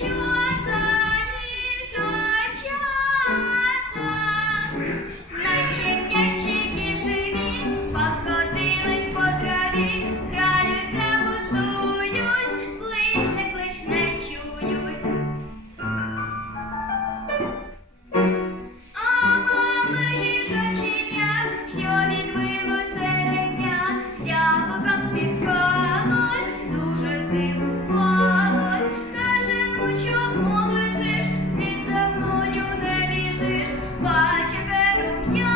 Sure. Thank you.